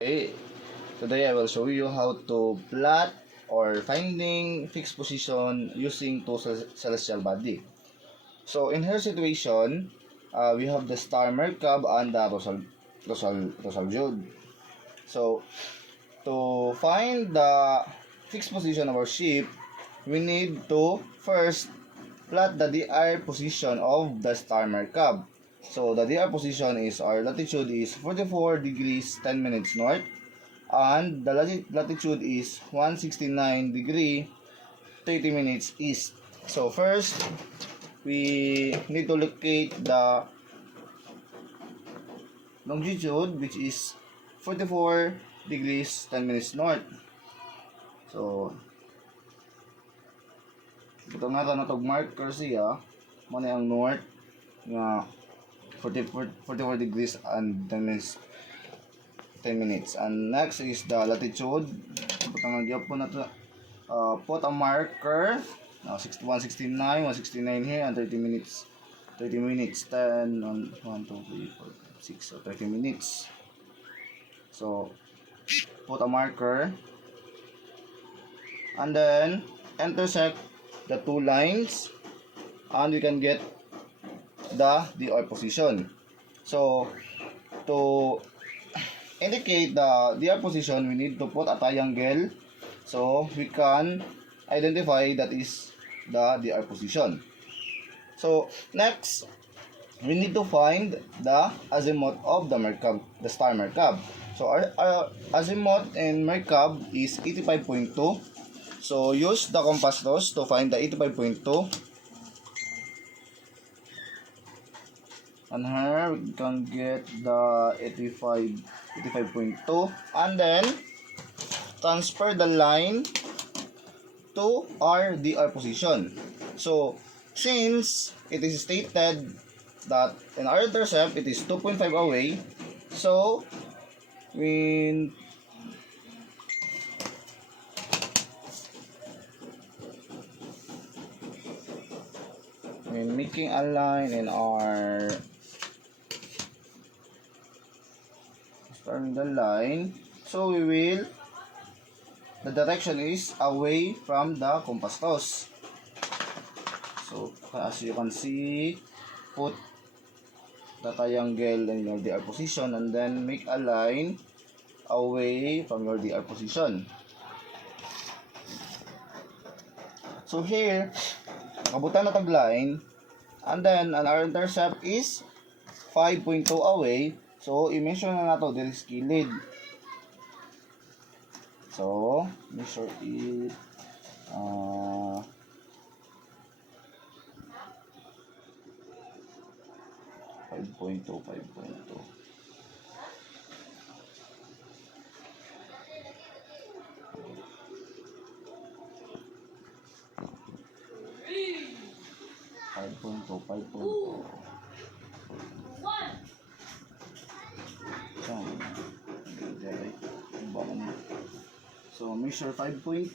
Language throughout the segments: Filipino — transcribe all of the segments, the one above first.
Okay, today I will show you how to plot or finding fixed position using two celestial body. So in her situation, we have the star Merkab and the Rosal Jode. So to find the fixed position of our ship, we need to first plot the DR position of the star Merkab. So the DR position is, our latitude is 44 degrees 10 minutes north, and the latitude is 169 degree 30 minutes east. So first, we need to locate the longitude, which is 44 degrees 10 minutes north. So ito nga ito natog marker siya, mo na ang north nga 44 degrees and 10 minutes. And next is the latitude. Putang po na to. Put a marker. 169 here and 30 minutes. 10 on 1, 2, 3, 4, 6, so 30 minutes. So put a marker and then intersect the two lines and we can get the DR position. So to indicate the DR position, we need to put a triangle so we can identify that is the DR position. So next, we need to find the azimuth of the Merkab, the star Merkab. So our azimuth in Merkab is 85.2. So use the compass rose to find the 85.2. And here we can get the 85.2, and then transfer the line to our DR position. So since it is stated that in our intercept it is 2.5 away, so when making a line in our starting the line, so we will, the direction is away from the compass rose. So as you can see, put the triangle in your DR position and then make a line away from your DR position. So here, nakabutan na tagline, and then our intercept is 5.2 away. So i-measure na nato diri sa kilid. So measure it 5.2. 5.2. So measure 5.2.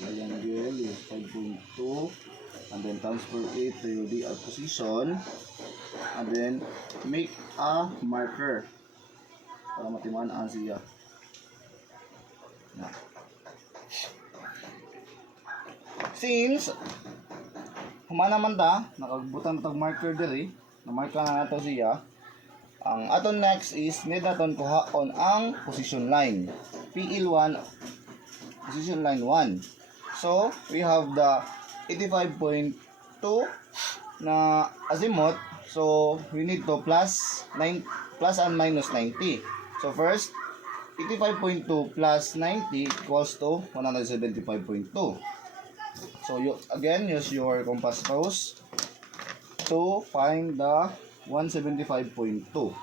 Triangle is 5.2, and then transfer it to your DR position, and then make a marker para matimaan siya. Since humana man ta, nakagbutang tag marker diri, na-marka na nato siya. Ang aton next is need naton kuhaon ang position line. PL1, position line 1. So we have the 85.2 na azimuth. So we need to plus and minus 90. So first, 85.2 plus 90 equals to 175.2. So you again use your compass rose to find the 175.2.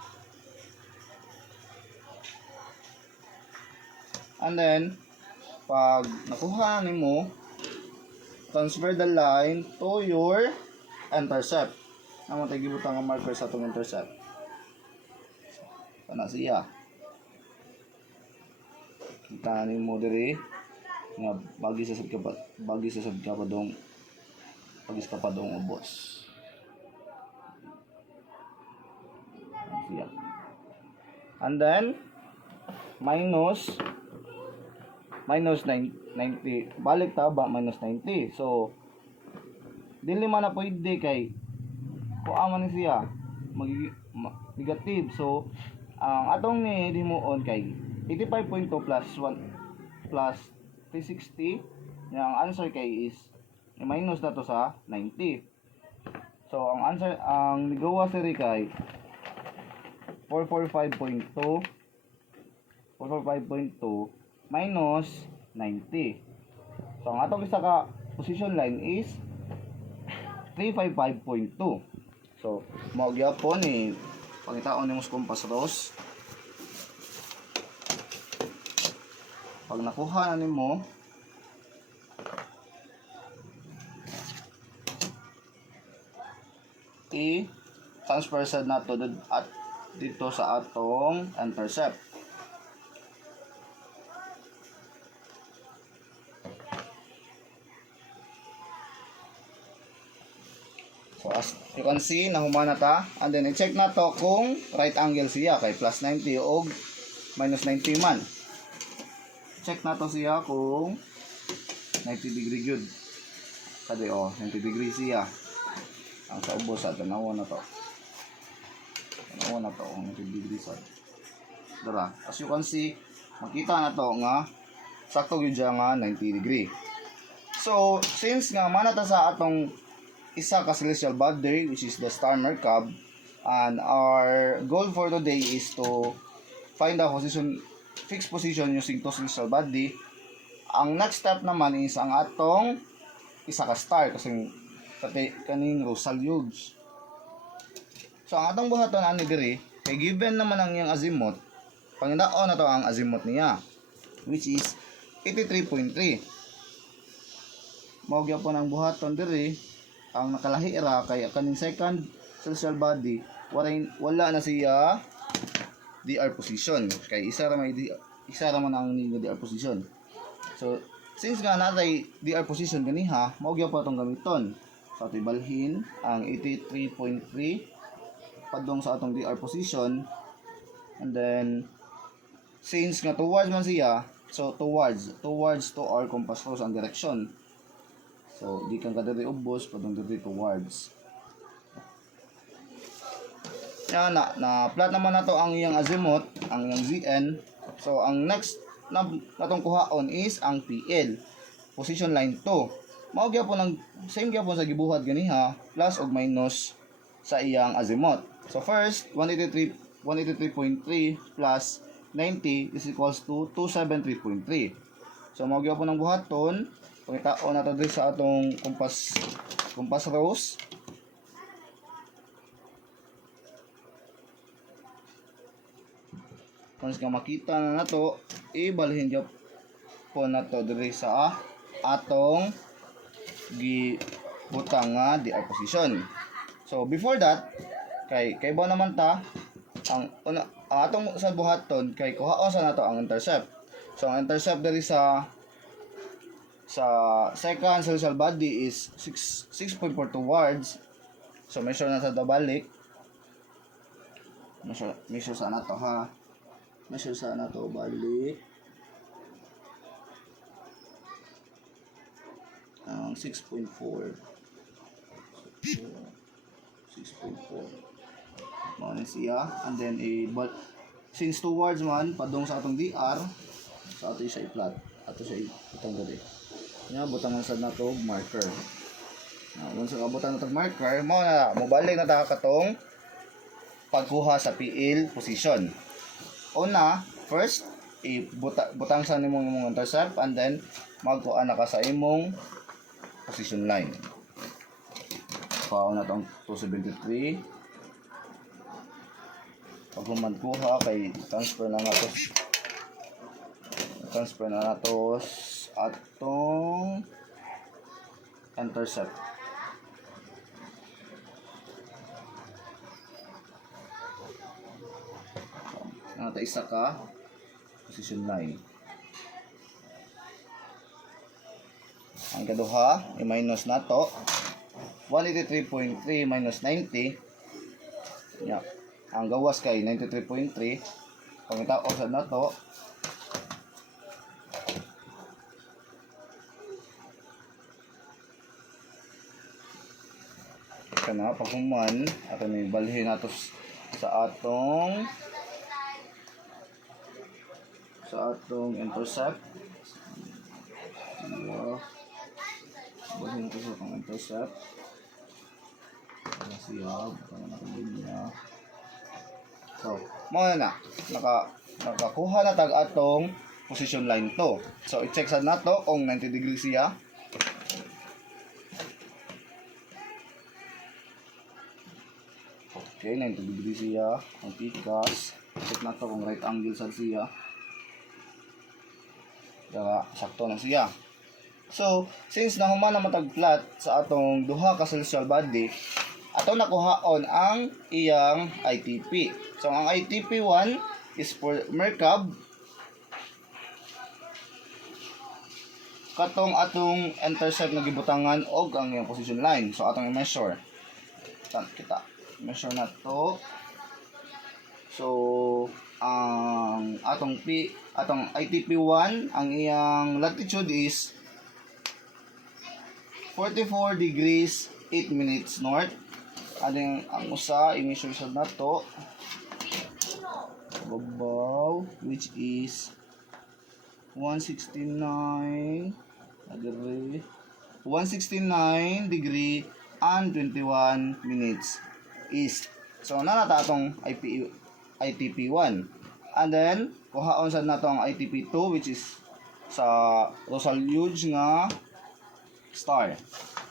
And then pag nakuha nimo, transfer the line to your intercept. Amo tay gibutang ang marker sa atong intercept. Kana siya. Kita nimo diri nga bagi sa sabkapadong ubos. And then minus 90. Balik taba minus 90. So dili man na pwede kay kuha man ni siya negative. So ang atong ni himuon kay 85.2 plus 1 plus 360. Ang answer kay is minus na to sa 90. So ang answer, ang nigawa siri kay 445.2 minus 90. So ang atong isa ka position line is 355.2. So mao gyapon ni pangitaon nimo sa compass rose. Pag nakuha na nimo, i-transfer sad nato at dito sa atong intercept. So as you can see, nahumana ta. And then i-check na to kung right angle siya kay plus 90 o minus 90 man. Check na to siya kung 90 degree good. Kadi 90 degree siya. Ang sa ubos sa tanawa na to. Tanawa na to kung 90 degree sa. Dara, as you can see, makita na to nga sakto gyud siya nga 90 degree. So, since nga manata sa atong isa ka celestial body, which is the star Merkab, and our goal for today is to find the position, fixed position using two celestial body. Ang next step naman is ang atong isa ka star kasi kaning Rosalyuds. So ang atong buhaton ani diri kay given naman ang iyang azimuth, panginaon na to ang azimuth niya, which is 83.3. Mao gyapon ang buhaton diri. Ang nakalahi ra kay kaning second celestial body wala na siya DR position kay isa ra man ang DR position. So since nga natay DR position ganiha, mao gyud pa tong gamiton. So tibalhin ang 83.3 padung sa atong DR position, and then since nga towards man siya, so towards to our compass rose ang direction. So, di kang kadiri ubos, padung diri towards. Yan na plot naman nato ang iyang azimuth, ang iyang ZN. So, ang next na natong kuhaon is ang PL, position line 2. Mao gyapon ang same gyapon sa gibuhat ganiha, plus og minus sa iyang azimuth. So, first 183.3 plus 90 is equals to 273.3. So, mao gyapon ang buhaton. Pangitaon nato diri sa atong compass rose. Kung nga makita na nato, ibalhin gyud po nato diri sa atong gibutang nga DR position. So before that, kay ba naman ta ang atong sa buhaton kay kuhaon sa nato ang intercept. So ang intercept diri sa second celestial body is 6.4 towards. So measure na sa balik. Measure sa nato ha. Measure sa nato balik. 6.4. 6.4. Mao ni siya, and then since towards man padung sa atong DR, sa ato siya i-plot. Ato siya itong gadi. Nya butang man sad nato marker. Once abutang nato marker, mo balik na ta katong pagkuha sa PL position. Una, first butang sa imong intercept, and then magkuha na ka sa imong position line. Kuha na tong 273. Pag kuha kay transfer na nato atong intercept. Nata isa ka position line. Ang kaduha i-minus nato 183.3 minus 90. Yeah. Ang gawas kay 93.3. pangita o sa nato. Kana paghuman ato may balhin nato sa atong intercept. Balhin nato sa atong intercept. Siya, niya. So, mga na, nakakuha na tag atong position line to. So, i-check sa nato kung 90 degrees siya. Okay, 90 degrees siya. Ang pikas. Check nato kung right angle sa siya. Dara, sakto na siya. So, since nahuman na matag flat sa atong duha ka celestial body, ato nakuhaon ang iyang ITP. So, ang ITP1 is for Merkab. Katong atong intercept na gibutangan og ang iyang position line. So, atong i-measure. Kita. Measure na to. So, ang atong ITP1, ang iyang latitude is 44 degrees 8 minutes north. Ang usa i-measure sa nato babaw, which is 169 degree and 21 minutes east. So nanata atong ITP1, and then kuhaon sa nato ang ITP2, which is sa Rosal Huge nga star.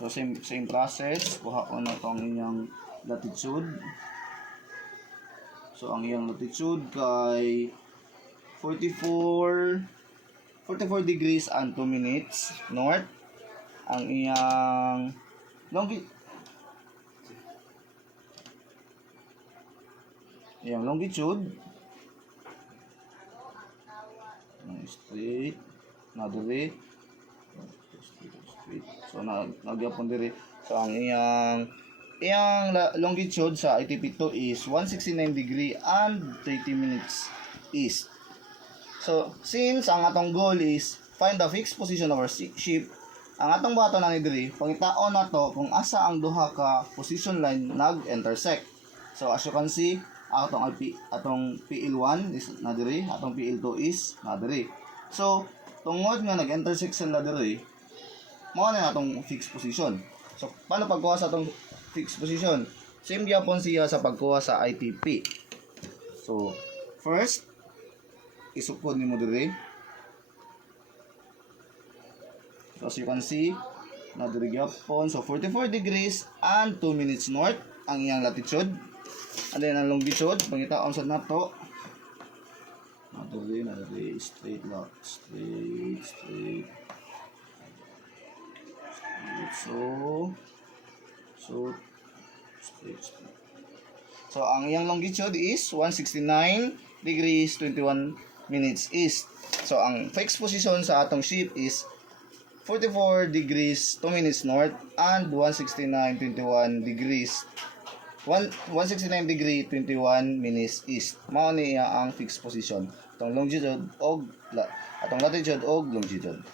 So same process, kuhaon na to ang inyang latitude. So ang iyang latitude kay 44 degrees and 2 minutes north. Ang iyang longitude straight na diri. So nagyapon diri. So ang iyang longitude sa ITP2 is 169 degree and 30 minutes east. So since ang atong goal is find the fixed position of our ship, ang atong bato na ni diri pangitaon na to kung asa ang duha ka position line nag-intersect. So as you can see, atong PL1 is na diri, atong PL2 is na diri. So tungod nga nag-intersect sila diri, mao na atong fixed position. So paano pagkuha sa atong fixed position? Same gyapon siya sa pagkuha sa ITP. So first isukod nimo diri. So as you can see, na diri gyapon. So 44 degrees and 2 minutes north ang iyang latitude. And then ang longitude, pangitaon sa nato. Na diri straight lang, straight. So straight. So ang iyang longitude is 169 degrees 21 minutes east. So ang fixed position sa atong ship is 44 degrees 2 minutes north and 169 degrees 21 minutes east. Mao ni ang fixed position. Atong longitude og latitude og longitude.